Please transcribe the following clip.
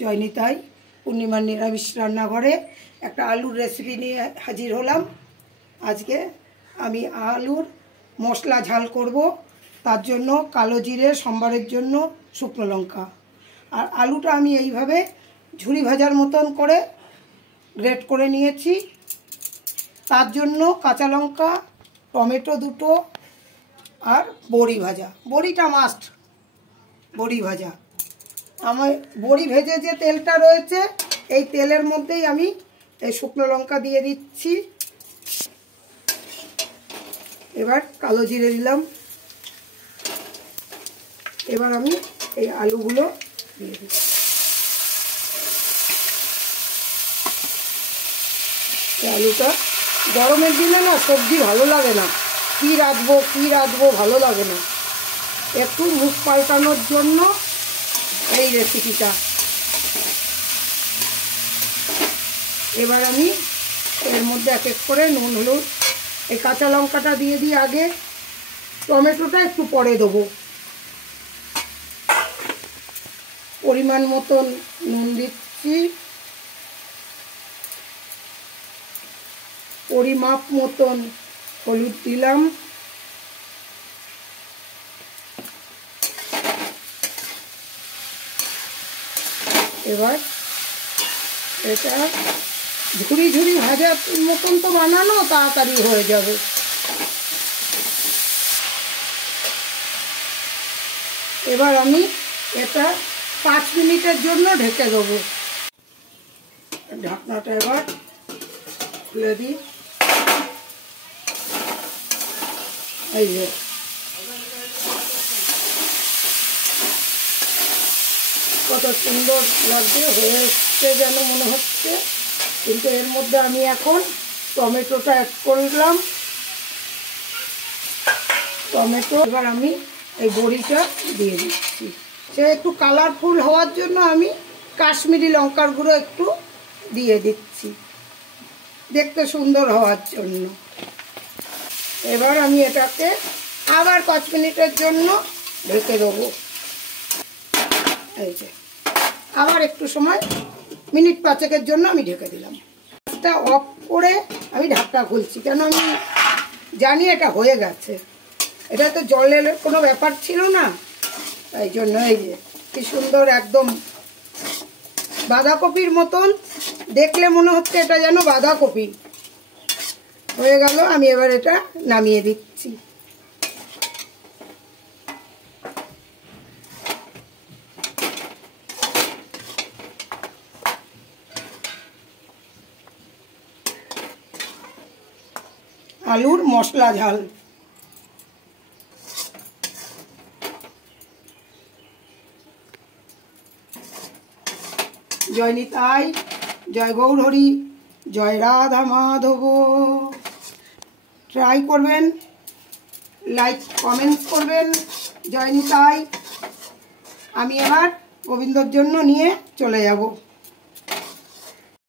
জয়নিতাই পূর্ণিমার নিরামিষ রান্নাঘরে একটা আলুর রেসিপি নিয়ে হাজির হলাম। আজকে আমি আলুর মশলা ঝাল করব। তার জন্য কালো জিরে, সম্বারের জন্য শুকনো লঙ্কা, আর আলুটা আমি এইভাবে ঝুরি ভাজার মতন করে গ্রেট করে নিয়েছি। তার জন্য কাঁচা লঙ্কা, টমেটো দুটো আর বড়ি ভাজা। বড়িটা মাস্ট, বড়ি ভাজা। আমার বড়ি ভেজে যে তেলটা রয়েছে এই তেলের মধ্যেই আমি এই শুকনো লঙ্কা দিয়ে দিচ্ছি। এবার কালো জিরে দিলাম। এবার আমি এই আলুগুলো দিয়ে দিচ্ছি। আলুটা গরমের দিনে না সবজি ভালো লাগে না, কি রাঁধবো ভালো লাগে না। একটু মুখ পাল্টানোর জন্য এই রেসিপিটা। এবার আমি এর মধ্যে এক এক করে নুন, হলুদ, এই কাঁচা লঙ্কাটা দিয়ে দিই আগে, টমেটোটা একটু পরে দেবো। পরিমাণ মতন নুন দিচ্ছি, পরিমাপ মতন হলুদ দিলাম, এবার এটা ঝুরি ঝুরি ভাজার মতন তো বানানো, তাড়াতাড়ি হয়ে যাবে। এবার আমি এটা 5 মিনিটের জন্য ঢেকে দেবো। ঢাকনাটা এবার খুলে দিই। এই যে কত সুন্দর লাগছে, হয়ে এসছে যেন মনে হচ্ছে। কিন্তু এর মধ্যে আমি এখন টমেটোটা অ্যাড করলাম। টমেটো এবার আমি এই বড়িটা দিয়ে দিচ্ছি। সে একটু কালারফুল হওয়ার জন্য আমি কাশ্মীরি লঙ্কার গুঁড়ো একটু দিয়ে দিচ্ছি, দেখতে সুন্দর হওয়ার জন্য। এবার আমি এটাকে আবার 5 মিনিটের জন্য ঢেকে দেবো। এই যে আবার একটু সময়, মিনিট 5-এর জন্য আমি ঢেকে দিলাম। এটা অফ করে আমি ঢাকটা খুলছি, কেন আমি জানি এটা হয়ে গেছে। এটা তো জলের কোনো ব্যাপার ছিল না, তাই জন্য। এই যে কি সুন্দর, একদম বাঁধাকপির মতন দেখলে মনে হচ্ছে এটা যেন বাঁধাকপি হয়ে গেল। আমি এবার এটা নামিয়ে দিচ্ছি। আলুর মশলা ঝাল। জয় নিতাই, জয় গৌরহরি, জয় রাধা মাধব। ট্রাই করবেন, লাইক কমেন্টস করবেন। জয় নিতাই। আমি এবার গোবিন্দর জন্য নিয়ে চলে যাব।